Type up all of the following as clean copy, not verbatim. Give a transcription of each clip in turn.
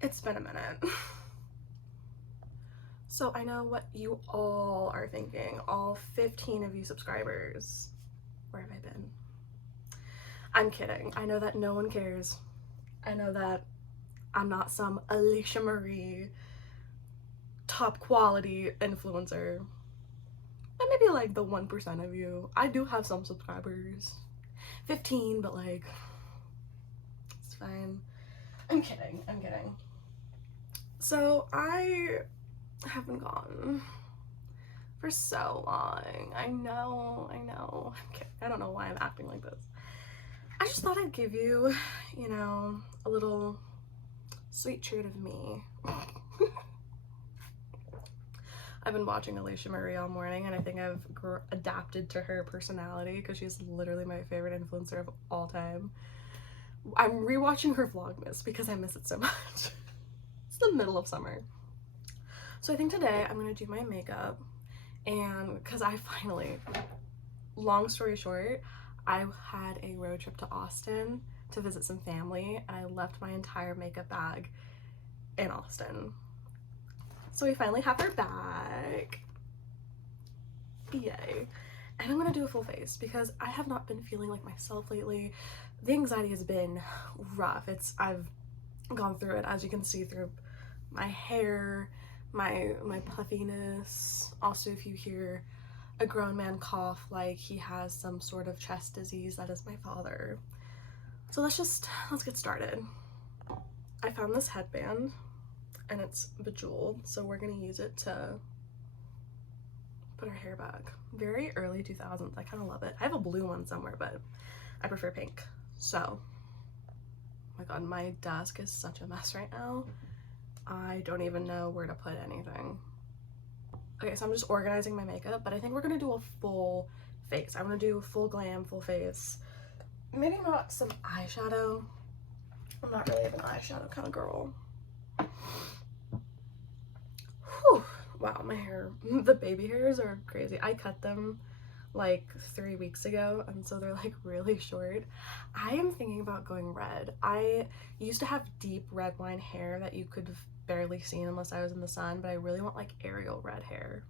It's been a minute. So I know what you all are thinking, all 15 of you subscribers. Where have I been? I'm kidding. I know that no one cares. I know that I'm not some Alicia Marie top quality influencer. But maybe like the 1% of you. I do have some subscribers. 15, but like, it's fine. I'm kidding. I'm kidding. So I have been gone for so long. I know. I'm kidding. I don't know why I'm acting like this. I just thought I'd give you, you know, a little sweet treat of me. I've been watching Alicia Marie all morning, and I think I've adapted to her personality because she's literally my favorite influencer of all time. I'm rewatching her Vlogmas because I miss it so much. It's the middle of summer. So I think today I'm gonna do my makeup, and because I finally, long story short, I had a road trip to Austin to visit some family, and I left my entire makeup bag in Austin. So we finally have her back. Yay. And I'm gonna do a full face because I have not been feeling like myself lately. The anxiety has been rough. I've gone through it, as you can see, through my hair, my puffiness. Also, if you hear a grown man cough like he has some sort of chest disease, that is my father. So let's get started. I found this headband and it's bejeweled, so we're gonna use it to put our hair back. Very early 2000s. I kind of love it. I have a blue one somewhere, but I prefer pink. So, oh my god, my desk is such a mess right now. I don't even know where to put anything. Okay, so I'm just organizing my makeup, but I think we're gonna do a full face. I'm gonna do full glam, full face. Maybe not some eyeshadow. I'm not really an eyeshadow kind of girl. Whew. Wow, my hair, the baby hairs are crazy. I cut them like 3 weeks ago, and so they're like really short. I am thinking about going red. I used to have deep red wine hair that you could have barely seen unless I was in the sun, but I really want like Ariel red hair.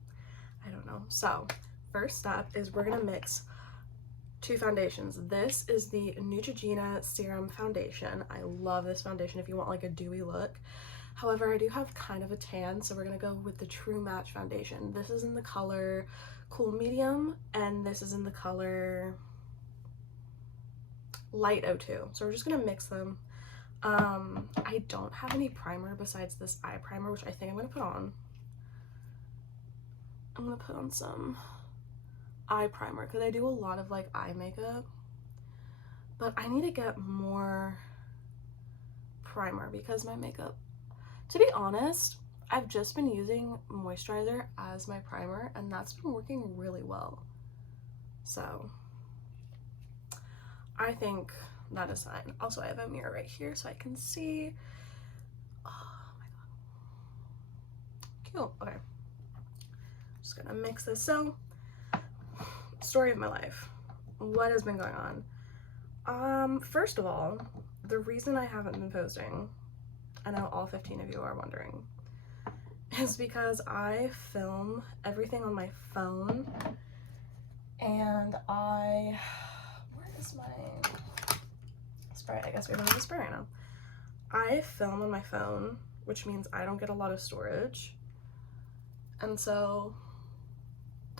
I don't know. So first step is we're gonna mix two foundations. This is the Neutrogena Serum Foundation. I love this foundation if you want like a dewy look. However, I do have kind of a tan, so we're gonna go with the True Match Foundation. This is in the color Cool Medium, and this is in the color Light 02. So we're just gonna mix them. I don't have any primer besides this eye primer, which I think I'm gonna put on. I'm gonna put on some eye primer because I do a lot of like eye makeup, but I need to get more primer because my makeup, to be honest, I've just been using moisturizer as my primer, and that's been working really well. So I think that is fine. Also, I have a mirror right here so I can see. Oh my god. Cute. Okay. Just gonna mix this. So, story of my life. What has been going on? First of all, the reason I haven't been posting, I know all 15 of you are wondering, is because I film everything on my phone, and where is my spray? I guess we don't have a spray right now. I film on my phone, which means I don't get a lot of storage, and so,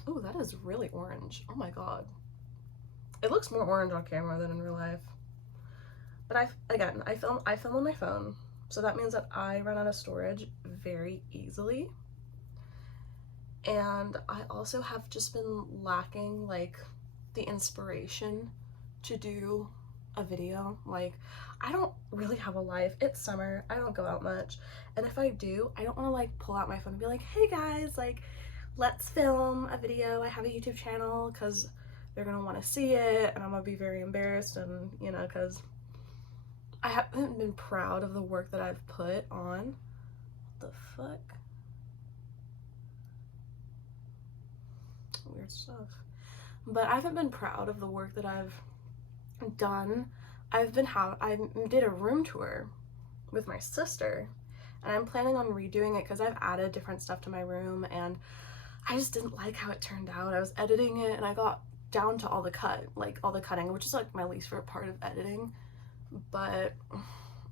oh, that is really orange. Oh my god. It looks more orange on camera than in real life. But I film on my phone, so that means that I run out of storage very easily. And I also have just been lacking like the inspiration to do a video. Like, I don't really have a life. It's summer. I don't go out much. And if I do, I don't want to like pull out my phone and be like, hey guys, like, let's film a video. I have a YouTube channel, because they're gonna want to see it and I'm gonna be very embarrassed, and you know, because I haven't been proud of the work that I've put on. What the fuck? Weird stuff. But I haven't been proud of the work that I've done I did a room tour with my sister, and I'm planning on redoing it because I've added different stuff to my room, and I just didn't like how it turned out. I was editing it and I got down to all the cutting, which is like my least favorite part of editing, but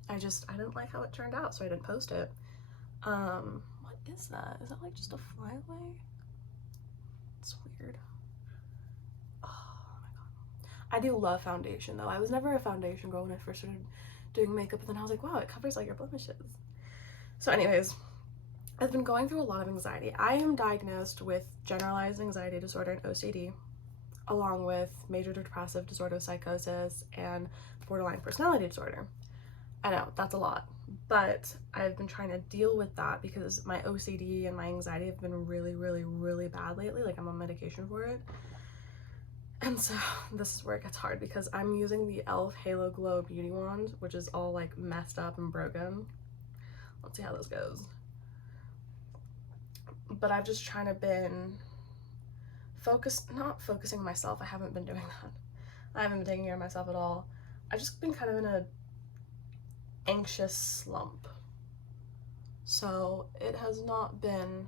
I didn't like how it turned out, so I didn't post it. What is that? Is that like just a flyaway? It's weird. Oh my god. I do love foundation though. I was never a foundation girl when I first started doing makeup, but then I was like, wow, it covers all your blemishes. So anyways, I've been going through a lot of anxiety. I am diagnosed with generalized anxiety disorder and OCD, along with major depressive disorder, psychosis, and borderline personality disorder. I know, that's a lot, but I've been trying to deal with that because my OCD and my anxiety have been really, really, really bad lately. Like, I'm on medication for it. And so this is where it gets hard because I'm using the e.l.f. Halo Glow Beauty Wand, which is all like messed up and broken. Let's see how this goes. But I've just trying to been not focusing myself. I haven't been doing that. I haven't been taking care of myself at all. I've just been kind of in a anxious slump. So it has not been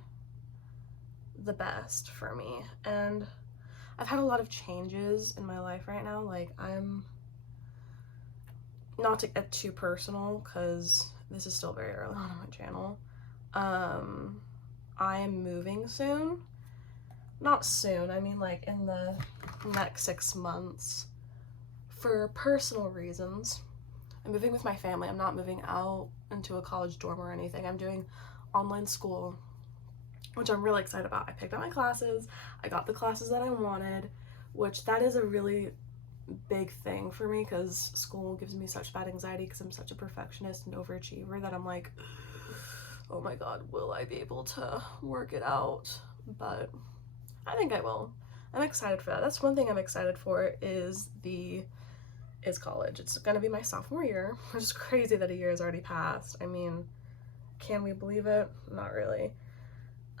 the best for me. And I've had a lot of changes in my life right now. Like, I'm not to get too personal because this is still very early on my channel. I am moving soon. Not soon, I mean like in the next 6 months for personal reasons. I'm moving with my family. I'm not moving out into a college dorm or anything. I'm doing online school, which I'm really excited about. I picked out my classes. I got the classes that I wanted, which that is a really big thing for me because school gives me such bad anxiety because I'm such a perfectionist and overachiever that I'm like, oh my god, will I be able to work it out? But I think I will. I'm excited for that. That's one thing I'm excited for is college. It's gonna be my sophomore year, which is crazy that a year has already passed. I mean, can we believe it? Not really.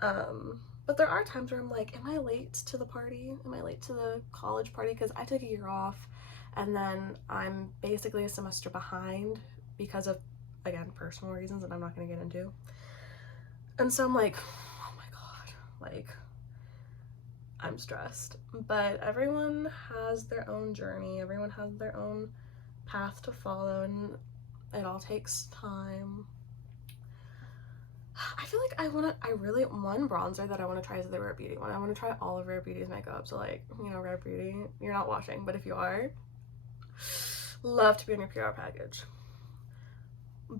But there are times where I'm like, am I late to the party? Am I late to the college party? Because I took a year off and then I'm basically a semester behind because of, again, personal reasons that I'm not going to get into. And so I'm like, oh my god, like, I'm stressed. But everyone has their own journey. Everyone has their own path to follow, and it all takes time. I feel like one bronzer that I want to try is the Rare Beauty one. I want to try all of Rare Beauty's makeup. So like, you know, Rare Beauty, you're not watching, but if you are, love to be on your PR package.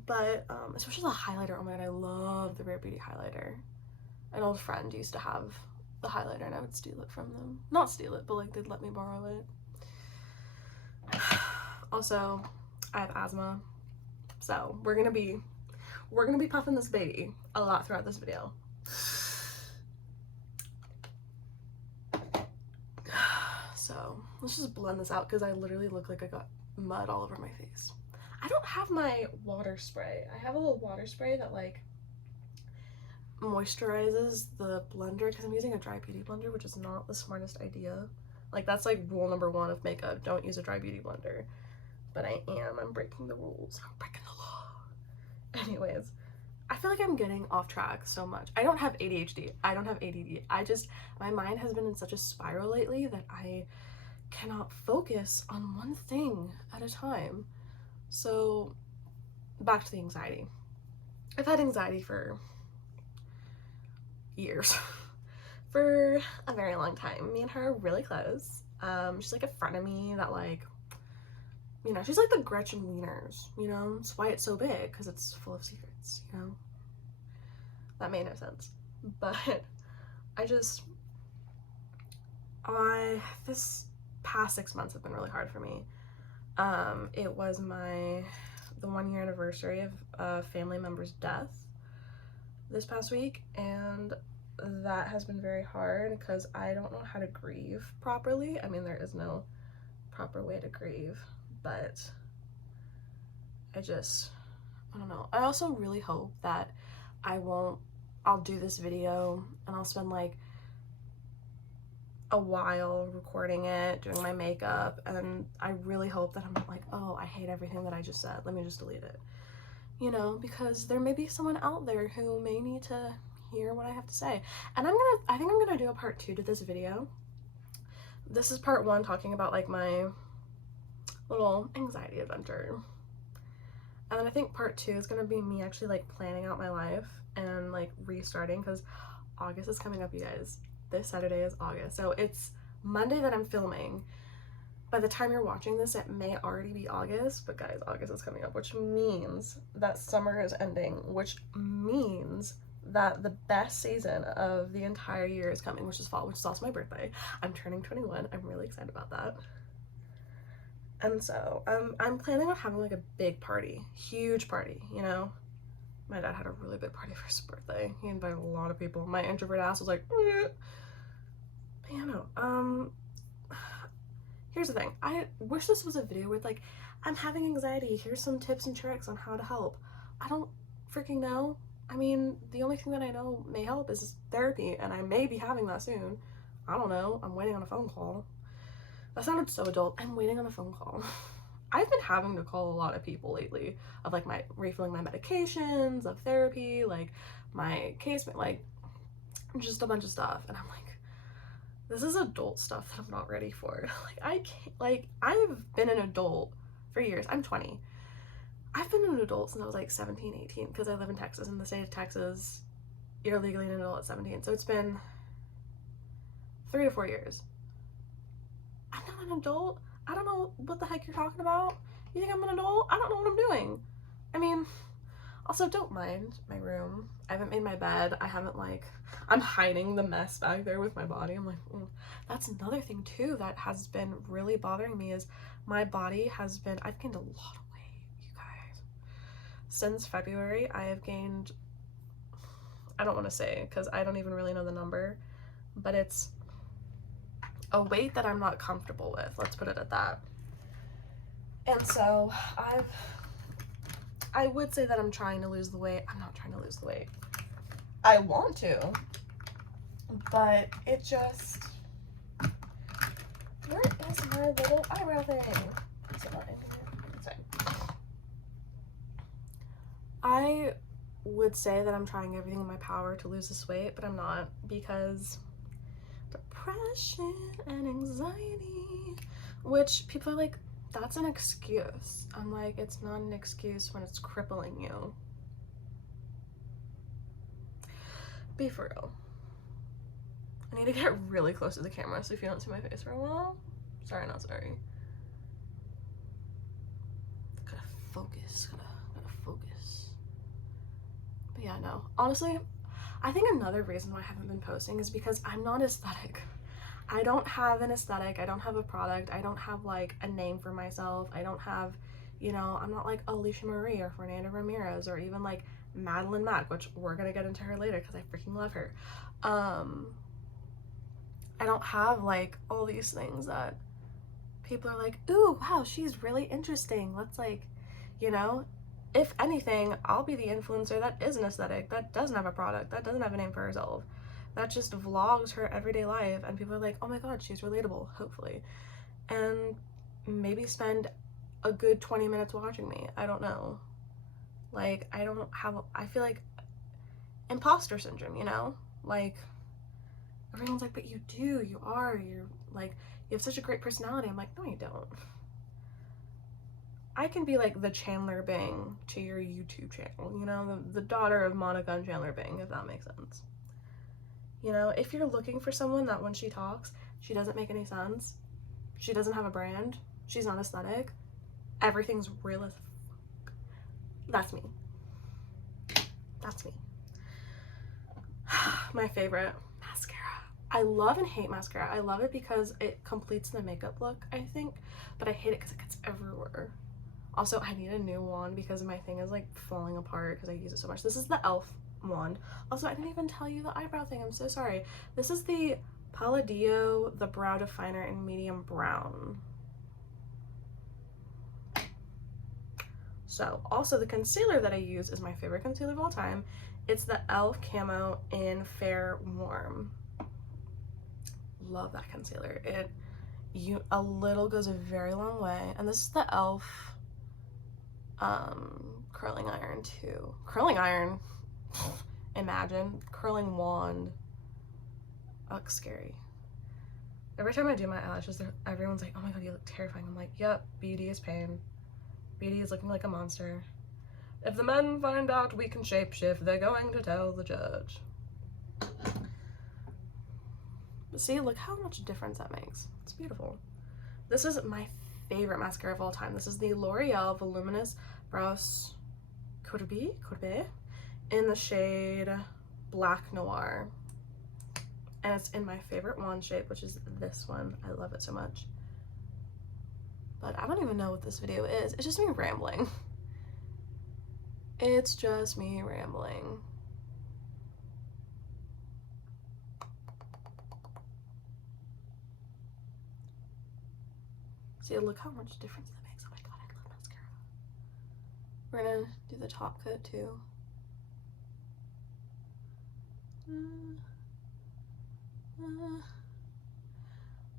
But especially the highlighter. Oh my god, I love the Rare Beauty highlighter. An old friend used to have the highlighter and I would steal it from them. Not steal it, but like they'd let me borrow it. Also, I have asthma, so we're gonna be puffing this baby a lot throughout this video. So let's just blend this out because I literally look like I got mud all over my face. I don't have my water spray. I have a little water spray that like moisturizes the blender because I'm using a dry beauty blender, which is not the smartest idea. Like, that's like rule number 1 of makeup: don't use a dry beauty blender. But I'm breaking the rules. I'm breaking the law. Anyways, I feel like I'm getting off track so much. I don't have ADHD. I don't have ADD. My mind has been in such a spiral lately that I cannot focus on one thing at a time. So back to the anxiety. I've had anxiety for years. For a very long time. Me and her are really close. She's like a friend of me that, like, you know, she's like the Gretchen Wieners, you know? That's why it's so big, because it's full of secrets, you know? That made no sense. But this past 6 months have been really hard for me. It was the 1-year anniversary of a family member's death this past week, and that has been very hard because I don't know how to grieve properly. I mean, there is no proper way to grieve, but I don't know. I also really hope that I'll do this video and I'll spend like a while recording it, doing my makeup, and I really hope that I'm not like, oh, I hate everything that I just said, let me just delete it. You know, because there may be someone out there who may need to hear what I have to say. And I think I'm gonna do a part 2 to this video. This is part 1, talking about like my little anxiety adventure. And then I think part 2 is gonna be me actually like planning out my life and like restarting, because August is coming up, you guys. This Saturday is August. So it's Monday that I'm filming. By the time you're watching this, it may already be August, but guys, August is coming up, which means that summer is ending, which means that the best season of the entire year is coming, which is fall, which is also my birthday. I'm turning 21. I'm really excited about that. And so I'm planning on having like a big party, huge party, you know? My dad had a really big party for his birthday. He invited a lot of people. My introvert ass was like, eh. But yeah, no, here's the thing. I wish this was a video with like, I'm having anxiety, here's some tips and tricks on how to help. I don't freaking know. I mean, the only thing that I know may help is therapy, and I may be having that soon. I don't know. I'm waiting on a phone call. That sounded so adult. I'm waiting on a phone call. I've been having to call a lot of people lately of like my refilling my medications, of therapy, like my case, like just a bunch of stuff. And I'm like, this is adult stuff that I'm not ready for. Like I can't, like I've been an adult for years. I'm 20. I've been an adult since I was like 17, 18, because I live in Texas. In the state of Texas, you're legally an adult at 17. So it's been 3 to 4 years. I'm not an adult. I don't know what the heck you're talking about. You think I'm an adult? I don't know what I'm doing. I mean, also don't mind my room. I haven't made my bed. I haven't like, I'm hiding the mess back there with my body. I'm like, That's another thing too that has been really bothering me, is my body has been, I've gained a lot of weight, you guys. Since February, I have gained, I don't want to say because I don't even really know the number, but it's a weight that I'm not comfortable with, let's put it at that. And so I would say that I'm trying to lose the weight. I'm not trying to lose the weight. I want to, but it just, where is my little eyebrow thing? Is it not in here? It's fine. I would say that I'm trying everything in my power to lose this weight, but I'm not, because depression and anxiety, which people are like, that's an excuse. I'm like, it's not an excuse when it's crippling you. Be for real. I need to get really close to the camera so if you don't see my face for a while. Sorry, not sorry. Gotta focus, gotta focus. But yeah, no. Honestly, I think another reason why I haven't been posting is because I'm not aesthetic. I don't have an aesthetic. I don't have a product. I don't have like a name for myself. I don't have, you know, I'm not like Alicia Marie or Fernanda Ramirez or even like Madalyn Mack, which we're gonna get into her later because I freaking love her. I don't have like all these things that people are like, ooh, wow, she's really interesting. Let's like, you know, if anything, I'll be the influencer that is an aesthetic, that doesn't have a product, that doesn't have a name for herself, that just vlogs her everyday life, and people are like, oh my god, she's relatable, hopefully, and maybe spend a good 20 minutes watching me. I don't know. Like, I feel like imposter syndrome, you know? Like, everyone's like, but you do, you're like, you have such a great personality. I'm like, no, you don't. I can be like the Chandler Bing to your YouTube channel, you know, the daughter of Monica and Chandler Bing, if that makes sense. You know, if you're looking for someone that when she talks, she doesn't make any sense, she doesn't have a brand, she's not aesthetic, everything's real as fuck, that's me. That's me. My favorite, mascara. I love and hate mascara. I love it because it completes the makeup look, I think, but I hate it because it gets everywhere. Also, I need a new wand because my thing is like falling apart because I use it so much. This is the e.l.f. wand. Also, I didn't even tell you the eyebrow thing. I'm so sorry. This is the Palladio, the brow definer in medium brown. So, also the concealer that I use is my favorite concealer of all time. It's the e.l.f. Camo in Fair Warm. love that concealer. A little goes a very long way. And this is the e.l.f. Curling iron too. Curling iron. Imagine. Curling wand. That looks scary. Every time I do my eyelashes, everyone's like, oh my god, you look terrifying. I'm like, yep, beauty is pain. Beauty is looking like a monster. If the men find out we can shapeshift, they're going to tell the judge. But see, look how much difference that makes. It's beautiful. This is my favorite mascara of all time. This is the L'Oreal Voluminous Brows Courbe in the shade Black Noir. And it's in my favorite wand shape, which is this one. I love it so much. But I don't even know what this video is. It's just me rambling. It's just me rambling. See, look how much difference that makes. Oh my god, I love mascara. We're gonna do the top coat too.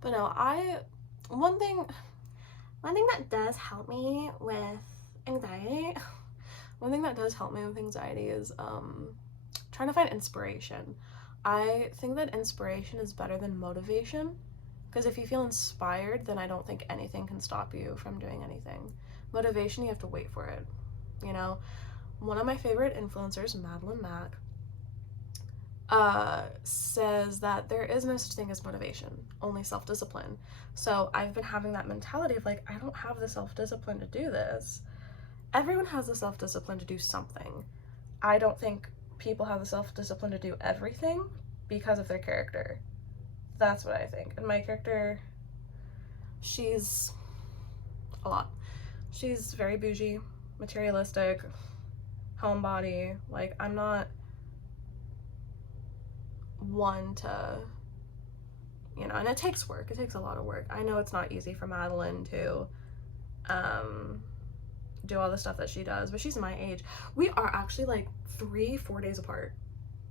But no, one thing that does help me with anxiety, is trying to find inspiration. I think that inspiration is better than motivation, because if you feel inspired, then I don't think anything can stop you from doing anything. Motivation, you have to wait for it, you know? One of my favorite influencers, Madalyn, says that there is no such thing as motivation, only self-discipline. So I've been having that mentality of like, I don't have the self-discipline to do this. Everyone has the self-discipline to do something. I don't think people have the self-discipline to do everything because of their character. That's what I think. And my character, she's a lot. She's very bougie, materialistic, homebody. Like, I'm not one to, you know, and it takes work. It takes a lot of work. I know it's not easy for Madalyn to do all the stuff that she does, but she's my age. We are actually like 3-4 days apart,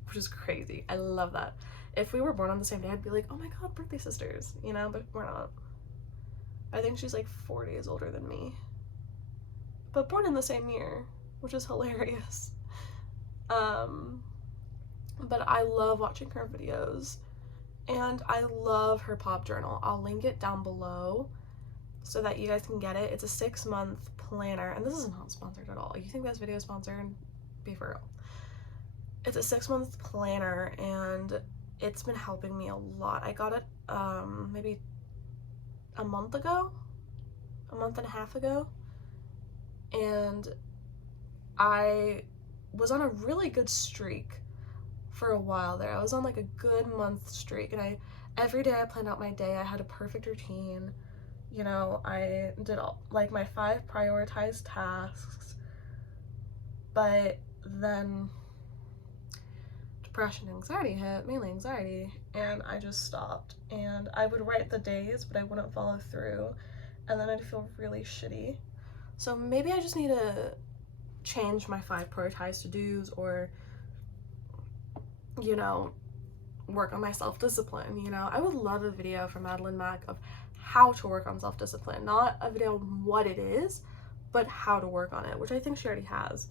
which is crazy. I love that. If we were born on the same day, I'd be like, oh my god, birthday sisters, you know, but we're not. I think she's like 4 days older than me, but born in the same year, which is hilarious. But I love watching her videos, and I love her pop journal. I'll link it down below so that you guys can get it. It's a 6-month planner, and this is not sponsored at all. You think this video is sponsored? Be for real. It's a 6-month planner, and it's been helping me a lot. I got it maybe a month and a half ago, and I was on a really good streak for a while there. I was on like a good month streak, and every day I planned out my day. I had a perfect routine. You know, I did all like my 5 prioritized tasks, but then depression and anxiety hit, mainly anxiety, and I just stopped. And I would write the days, but I wouldn't follow through, and then I'd feel really shitty. So maybe I just need to change my 5 prioritized to-dos, or, you know, work on my self-discipline. You know, I would love a video from Madalyn of how to work on self-discipline, not a video on what it is, but how to work on it, which I think she already has.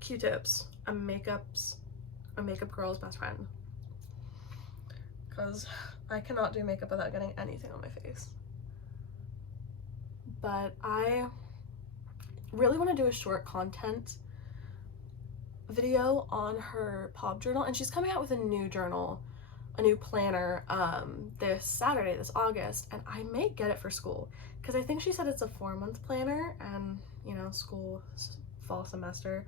Q-tips, a makeup girl's best friend, because I cannot do makeup without getting anything on my face. But I really want to do a short content video on her pop journal, and she's coming out with a new journal, a new planner, this Saturday, this August, and I may get it for school, because I think she said it's a 4-month planner, and, you know, school, fall semester,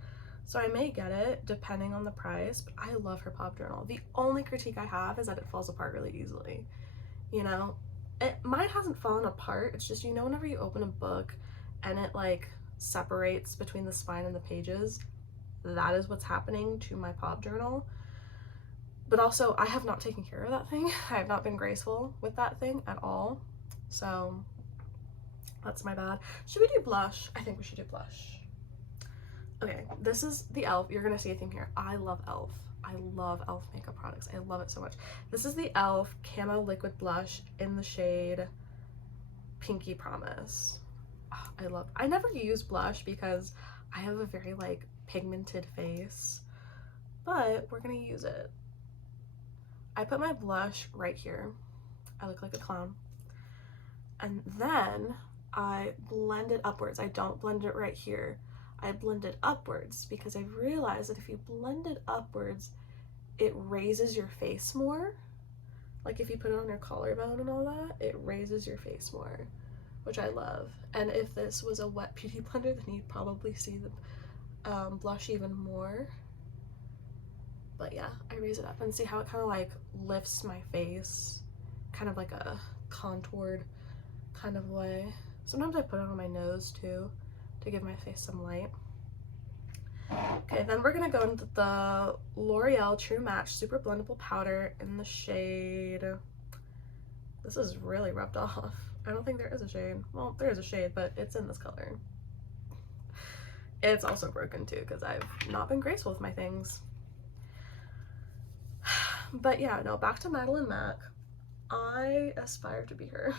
so I may get it depending on the price. But I love her pop journal. The only critique I have is that it falls apart really easily, you know. Mine hasn't fallen apart, it's just, you know, whenever you open a book and it like separates between the spine and the pages, that is what's happening to my pop journal. But also, I have not taken care of that thing. I have not been graceful with that thing at all, so that's my bad. Should we do blush? I think we should do blush. Okay, this is the e.l.f. You're gonna see a theme here. I love e.l.f. I love e.l.f. makeup products. I love it so much. This is the e.l.f. Camo Liquid Blush in the shade Pinky Promise. Oh, I never use blush because I have a very like pigmented face, but we're gonna use it. I put my blush right here. I look like a clown. And then I blend it upwards. I don't blend it right here. I blend it upwards because I've realized that if you blend it upwards, it raises your face more. Like if you put it on your collarbone and all that, it raises your face more, which I love. And if this was a wet beauty blender, then you'd probably see the blush even more. But yeah, I raise it up and see how it kind of like lifts my face, kind of like a contoured kind of way. Sometimes I put it on my nose too to give my face some light. Okay, then we're gonna go into the L'Oreal True Match Super Blendable Powder in the shade, this is really rubbed off. I don't think there is a shade. Well, there is a shade, but it's in this color. It's also broken too because I've not been graceful with my things. But yeah, no, back to Madalyn Mac. I aspire to be her.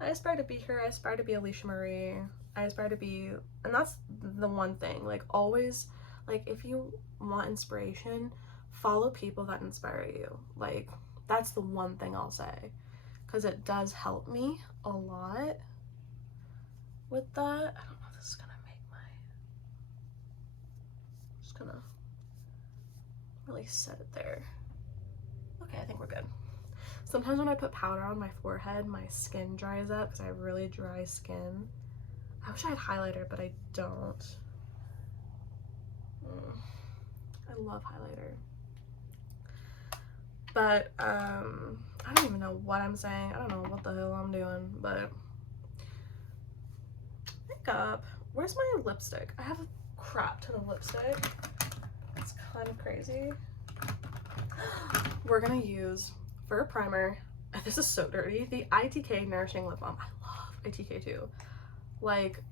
I aspire to be her. I aspire to be Alicia Marie. I aspire to be, and that's the one thing, like always, like if you want inspiration, follow people that inspire you. Like that's the one thing I'll say, because it does help me a lot with that. I don't know if this is gonna make my, I'm just gonna really set it there. Okay, I think we're good. Sometimes when I put powder on my forehead, my skin dries up because I have really dry skin. I wish I had highlighter, but I don't. I love highlighter. But, I don't even know what I'm saying. I don't know what the hell I'm doing, but makeup. Where's my lipstick? I have a crap ton of lipstick. It's kind of crazy. We're gonna use, for a primer, this is so dirty, the ITK Nourishing Lip Balm. I love ITK too. Like,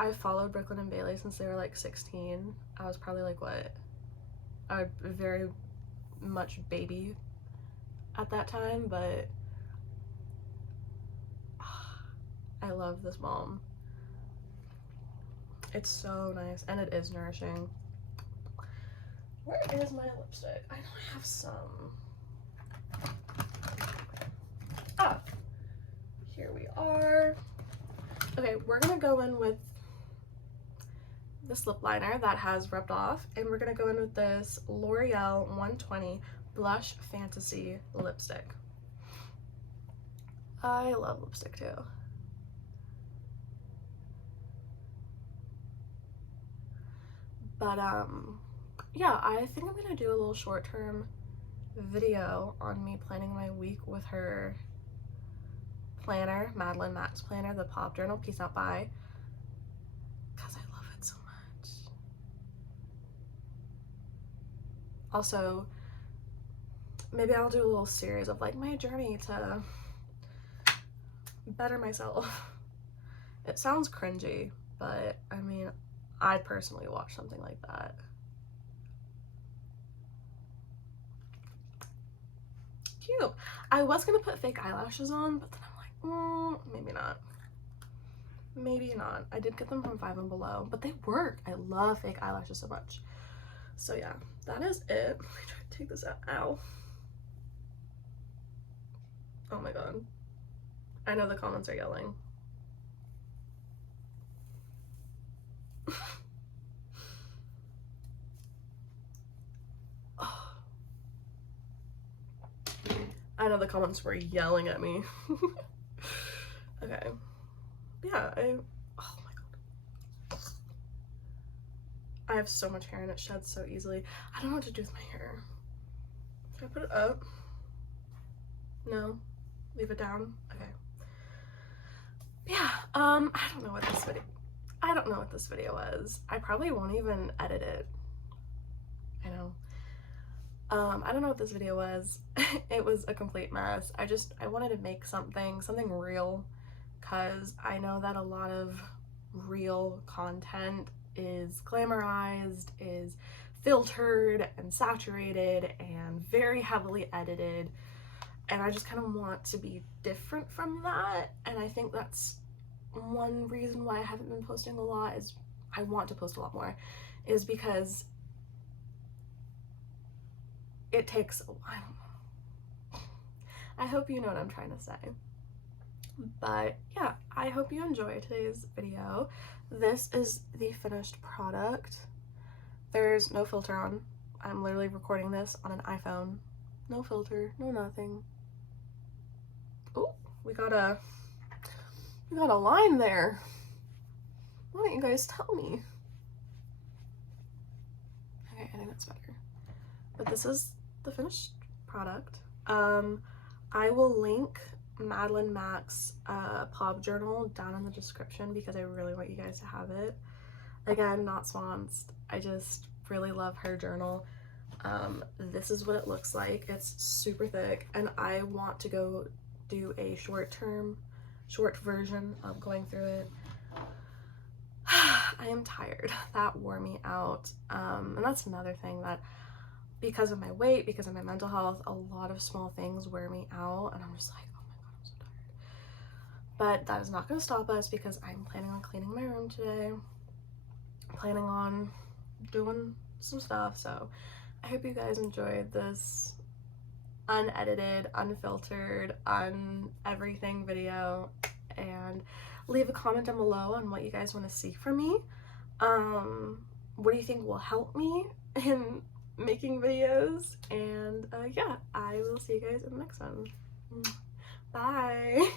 I followed Brooklyn and Bailey since they were like 16. I was probably like, what? A very much baby at that time, but I love this balm. It's so nice, and it is nourishing. Where is my lipstick? I know I have some. Ah, here we are. Okay, we're gonna go in with this lip liner that has rubbed off, and we're gonna go in with this L'Oreal 120 Blush Fantasy lipstick. I love lipstick too. But yeah, I think I'm gonna do a little short-term video on me planning my week with her planner, Madalyn Mac's planner, the Pop Journal Peace Out By, because I love it so much. Also, maybe I'll do a little series of like my journey to better myself. It sounds cringy, but I mean, I'd personally watch something like that. Cute. I was gonna put fake eyelashes on, but then I'm like, maybe not. Maybe not. I did get them from Five and Below, but they work. I love fake eyelashes so much. So yeah, that is it. Let me try to take this out. Ow. Oh my god. I know the comments are yelling. I know the comments were yelling at me. Okay. Yeah, oh my god. I have so much hair and it sheds so easily. I don't know what to do with my hair. Should I put it up? No? Leave it down? Okay. Yeah, I don't know what this video was. I probably won't even edit it. I know. I don't know what this video was. It was a complete mess. I wanted to make something real, because I know that a lot of real content is glamorized, is filtered and saturated and very heavily edited, and I just kind of want to be different from that. And I think that's one reason why I haven't been posting a lot, is I want to post a lot more, is because it takes, I don't know. I hope you know what I'm trying to say. But yeah, I hope you enjoy today's video. This is the finished product. There's no filter on. I'm literally recording this on an iPhone. No filter, no nothing. Oh, we got a line there. Why don't you guys tell me? Okay, I think that's better. But this is the finished product. I will link Madalyn Mac's pub journal down in the description because I really want you guys to have it. Again, not sponsored. I just really love her journal. This is what it looks like. It's super thick, and I want to go do a short version of going through it. I am tired. That wore me out. And that's another thing, that because of my weight, because of my mental health, a lot of small things wear me out, and I'm just like, oh my god, I'm so tired. But that is not going to stop us, because I'm planning on cleaning my room today. I'm planning on doing some stuff, so I hope you guys enjoyed this unedited, unfiltered, everything video, and leave a comment down below on what you guys want to see from me. What do you think will help me in making videos? And yeah, I will see you guys in the next one. Bye.